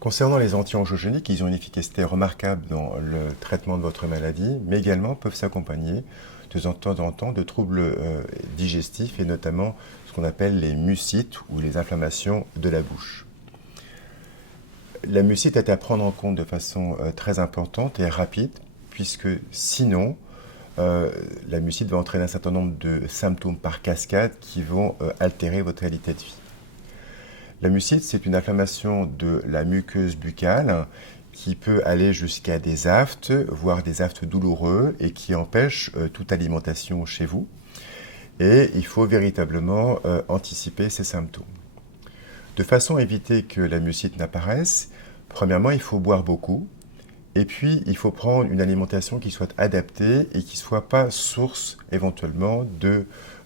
Concernant les anti-angiogéniques, ils ont une efficacité remarquable dans le traitement de votre maladie, mais également peuvent s'accompagner de temps en temps de troubles digestifs et notamment ce qu'on appelle les mucites ou les inflammations de la bouche. La mucite est à prendre en compte de façon très importante et rapide, puisque sinon, la mucite va entraîner un certain nombre de symptômes par cascade qui vont altérer votre qualité de vie. La mucite, c'est une inflammation de la muqueuse buccale qui peut aller jusqu'à des aftes, voire des aftes douloureux et qui empêche toute alimentation chez vous. Et il faut véritablement anticiper ces symptômes. De façon à éviter que la mucite n'apparaisse, premièrement, il faut boire beaucoup. Et puis, il faut prendre une alimentation qui soit adaptée et qui ne soit pas source éventuellement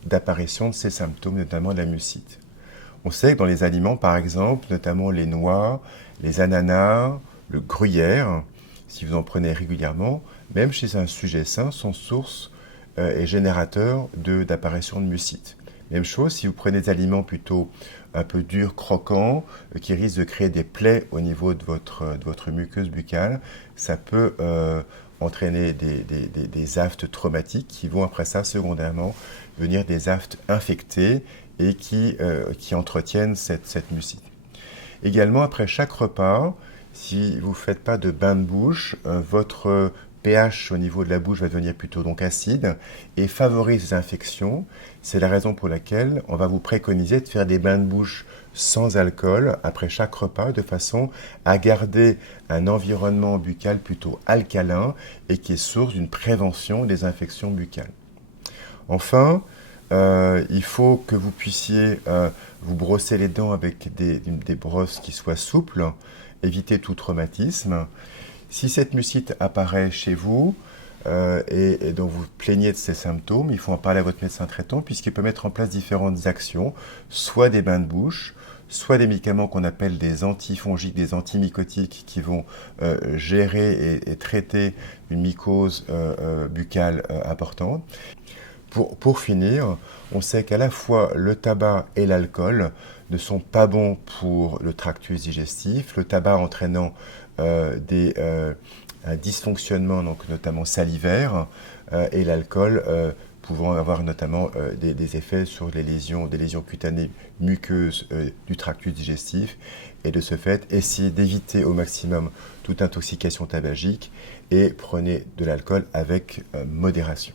d'apparition de ces symptômes, notamment de la mucite. On sait que dans les aliments, par exemple, notamment les noix, les ananas, le gruyère, si vous en prenez régulièrement, même chez un sujet sain, sont source et générateurs d'apparition de mucite. Même chose si vous prenez des aliments plutôt un peu durs, croquants, qui risquent de créer des plaies au niveau de votre muqueuse buccale, ça peut entraîner des aftes traumatiques qui vont après ça, secondairement, venir des aftes infectés et qui entretiennent cette mucite. Également, après chaque repas, si vous ne faites pas de bain de bouche, votre pH au niveau de la bouche va devenir plutôt donc acide et favorise les infections. C'est la raison pour laquelle on va vous préconiser de faire des bains de bouche sans alcool après chaque repas de façon à garder un environnement buccal plutôt alcalin et qui est source d'une prévention des infections buccales. Enfin, il faut que vous puissiez vous brosser les dents avec des brosses qui soient souples, éviter tout traumatisme. Si cette mucite apparaît chez vous et dont vous plaignez de ces symptômes, il faut en parler à votre médecin traitant puisqu'il peut mettre en place différentes actions, soit des bains de bouche, soit des médicaments qu'on appelle des antifongiques, des antimycotiques qui vont gérer et traiter une mycose buccale importante. Pour finir, on sait qu'à la fois le tabac et l'alcool ne sont pas bons pour le tractus digestif, le tabac entraînant un dysfonctionnement, donc notamment salivaire, et l'alcool pouvant avoir notamment des effets sur des lésions cutanées muqueuses du tractus digestif, et de ce fait, essayez d'éviter au maximum toute intoxication tabagique et prenez de l'alcool avec modération.